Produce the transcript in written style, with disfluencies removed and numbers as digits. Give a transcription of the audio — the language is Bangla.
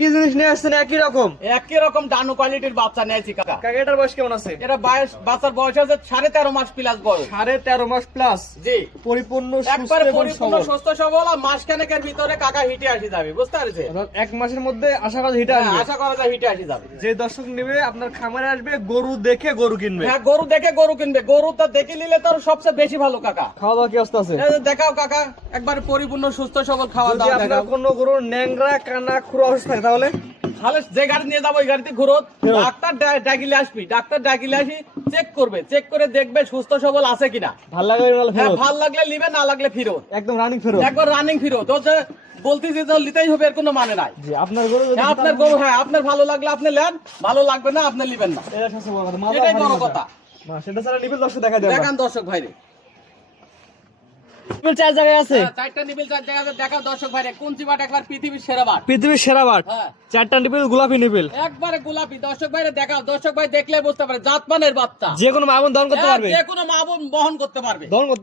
কি জিনিস নিয়ে আসছেন? একই রকম ডানো কোয়ালিটির বাচ্চা নিয়েছি কাকা। কাকা এটার বয়স কেমন আছে? এটা বাচ্চার বয়স আছে 13.5 মাস প্লাস বয়স। 13.5 মাস প্লাস। জি, পরিপূর্ণ একবারে পরিপূর্ণ সুস্থ সবল। আর মাসখানেকের ভিতরে কাকা হিটে আসি যাবে, বুঝতে পারছেন? এক মাসের মধ্যে আশা করা হিটে আসবে। আশা করা যায় হিটে আসি যাবে। যে দর্শক নেবে আপনার খামারে আসবে, গরু দেখে গরু কিনবে। হ্যাঁ, গরু দেখে গরু কিনবে। গরু তো দেখে নিলে তো সবচেয়ে বেশি ভালো কাকা। খাওয়া দাওয়া কি অবস্থা আছে? এই যে দেখাও কাকা, একবারে পরিপূর্ণ সুস্থ সবল খাওয়া যদি দাওয়া আপনার দেখাও। কোনো গরুর ন্যাংরা কানা খুরা অবস্থা থাকে তাহলে যে গাড়ি নিয়ে যাবো ওই গাড়িতে ঘুরো, ডাক্তার ডাকিলে আসবি, ডাক্তার ডাকিলে আসি চেক করবে, চেক করে দেখবে সুস্থ সবল আছে কিনা। ভাল লাগবে হ্যাঁ, ভাল লাগলে নিবে, না লাগলে ফিরত। একদম রানিং ফেরত। একবার রানিং ফিরত। তো যে বলতেছি যে নিতেই হবে এর কোনো মানে নাই। জি, আপনার গরু যদি হ্যাঁ, আপনার গরু, হ্যাঁ আপনার ভালো লাগলে আপনি নেন, ভালো লাগবে না আপনি নিবেন না। এটা সবচেয়ে বড় কথা। মাথা এটাই ভারী বড় মাথা। কথা। না, সেটা ছাড়া নিবিল দর্শক দেখা যাবে। দেখান দর্শক ভাইরে। নিবিল 4 জায়গায় আছে। হ্যাঁ, চারটা নিবিল, চার জায়গাতে দেখাও দর্শক ভাইরে। কোনচি বাট একবার পৃথিবীর সেরা বাট। পৃথিবীর সেরা বাট। হ্যাঁ, 4টা নিবিল, গোলাপি নিবিল। একবারে গোলাপি। দর্শক ভাইরে দেখাও, দর্শক ভাই দেখলে বুঝতে পারে জাতমানের বাচ্চা। যে কোনো মা বোন দহন করতে হ্যাঁ, পারবে। যে কোনো মা বোন বহন করতে পারবে। দহন করতে